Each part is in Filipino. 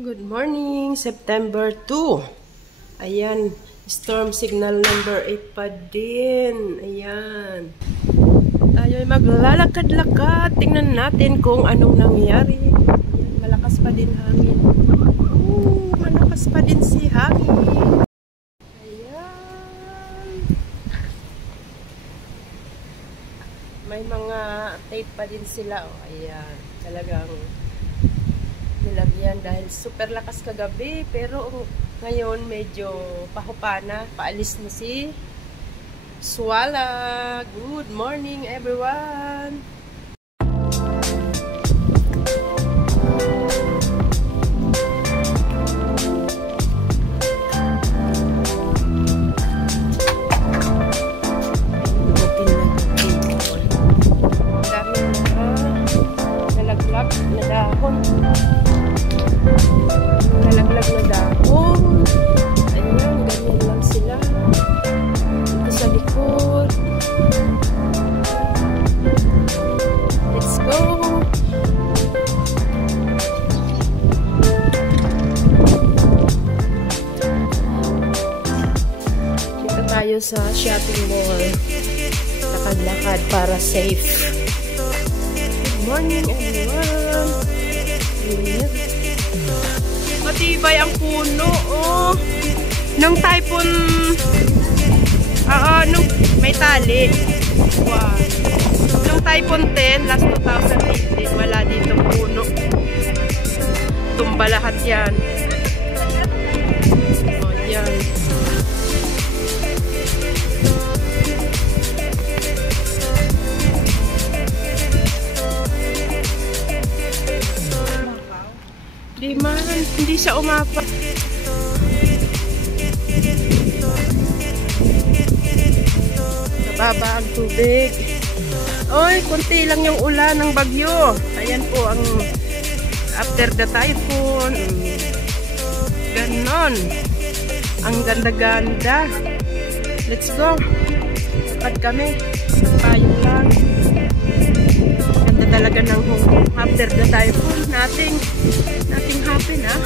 Good morning, September 2. Ayan, storm signal number 8 pa din. Ayan. Tayo ay maglalakad-lakad. Tingnan natin kung anong nangyari. Ayan, malakas pa din hangin. Malakas pa din si hangin. Ayan. May mga tape pa din sila. Oh, ayan, talagang nilagyan dahil super lakas kagabi, pero ngayon medyo pahupana, paalis na si Swala. Good morning everyone. Nalaglag na dahon. Nalaglag na dahon. Ayan, ganyan lang sila. Dito sa likod. Let's go! Dito tayo sa shopping mall. Lakad-lakad para safe. Good morning everyone! Matibay ang puno, oh. Nung typhoon, nung may tali. Wow. Nung typhoon 10, last 2018, wala dito puno. Tumba lahat yan. Oh, yan. Di man, hindi siya umapa. Nababa ang tubig. Oy, konti lang yung ulan ng bagyo. Ayan po ang after the typhoon. Ganon. Ang ganda-ganda. Let's go. Lakad kami. Payong lang. Ganda talaga ng after the typhoon. Nothing happen, ha?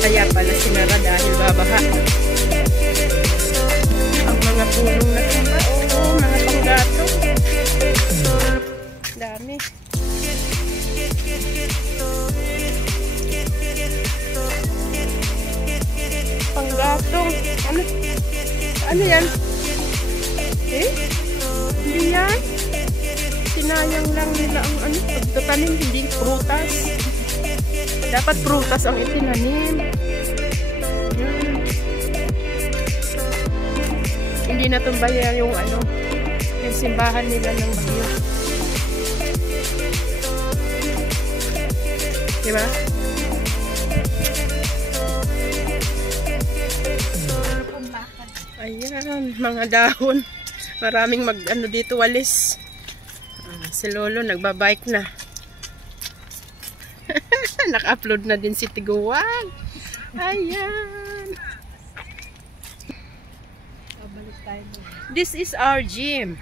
Kaya pala sinara dahil babaha. Ang mga punong natumba, mga panggatong. Dami. Panggatong. Ano yan? Hindi yan. Sinayang lang nila ang pagtatanim, hindi prutas. Dapat prutas ang itinanim. Hindi natumbaya yung yung simbahan nila ng bagyo. Diba? Ayan, mga dahon. Maraming dito walis. Si Lolo nagbabike na. Naka-upload na din si Tiguan. Ayan. This is our gym.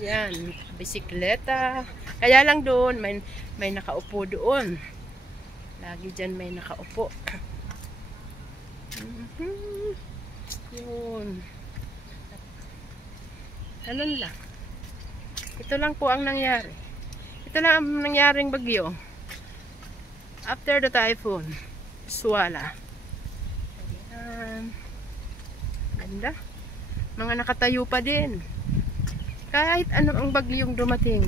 Yan, bisikleta. Kaya lang doon, may nakaupo doon. Lagi dyan may nakaupo. Yun. Ganun lang. Ito lang po ang nangyari. Ito lang ang nangyaring bagyo. After the typhoon, Swala. Ayan. Ganda. Mga nakatayo pa din. Kahit ano ang bagyong dumating,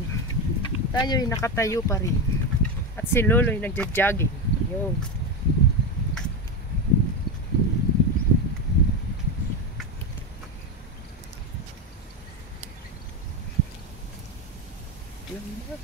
tayo ay nakatayo pa rin. At si Lolo ay nagja-jogging. Yun. Ganda.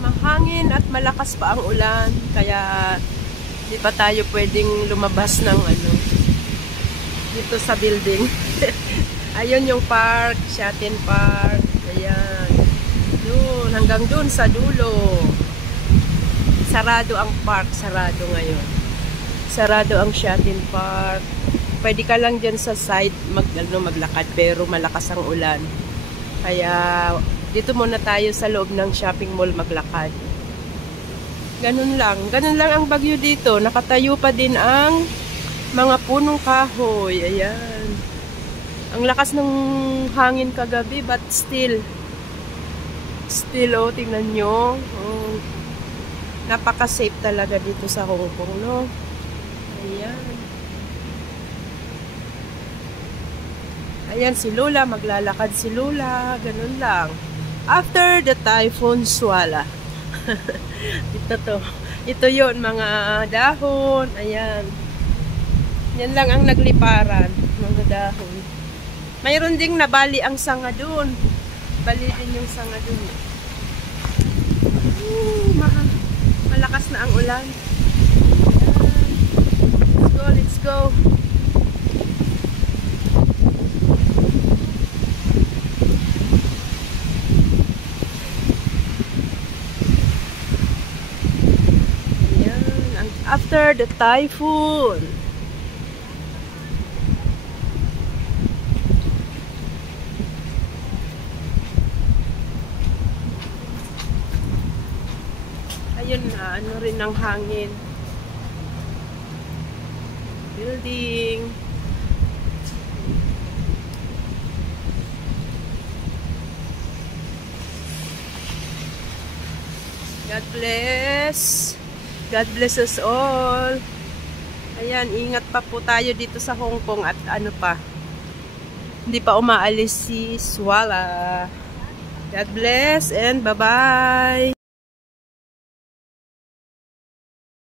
Mahangin at malakas pa ang ulan, kaya di pa tayo pwedeng lumabas ng dito sa building. Ayun yung park, Shatin Park. Ayan. Yun, hanggang dun sa dulo. Sarado ang park, sarado ngayon. Sarado ang Shatin Park. Pwede ka lang dyan sa side maglakad, pero malakas ang ulan. Kaya dito muna tayo sa loob ng shopping mall maglakad. Ganun lang ang bagyo dito. Nakatayo pa din ang mga punong kahoy. Ayan. Ang lakas ng hangin kagabi, but still, oh, tingnan nyo. Oh, napaka-safe talaga dito sa Hong Kong, no? Ayan. Ayan si Lola, maglalakad si Lola. Ganun lang. After the typhoon Swala. Ito yon, mga dahon. Ayan. Yan lang ang nagliparan. Mga dahon. Mayroon ding nabali ang sanga dun. Bali din yung sanga dun. Malakas na ang ulan. Ayan. Let's go. After the typhoon. Ayun na, ano rin ang hangin. Building. God bless. God bless us all. Ayan, ingat pa po tayo dito sa Hong Kong at hindi pa umaalis si Swala. God bless and bye-bye.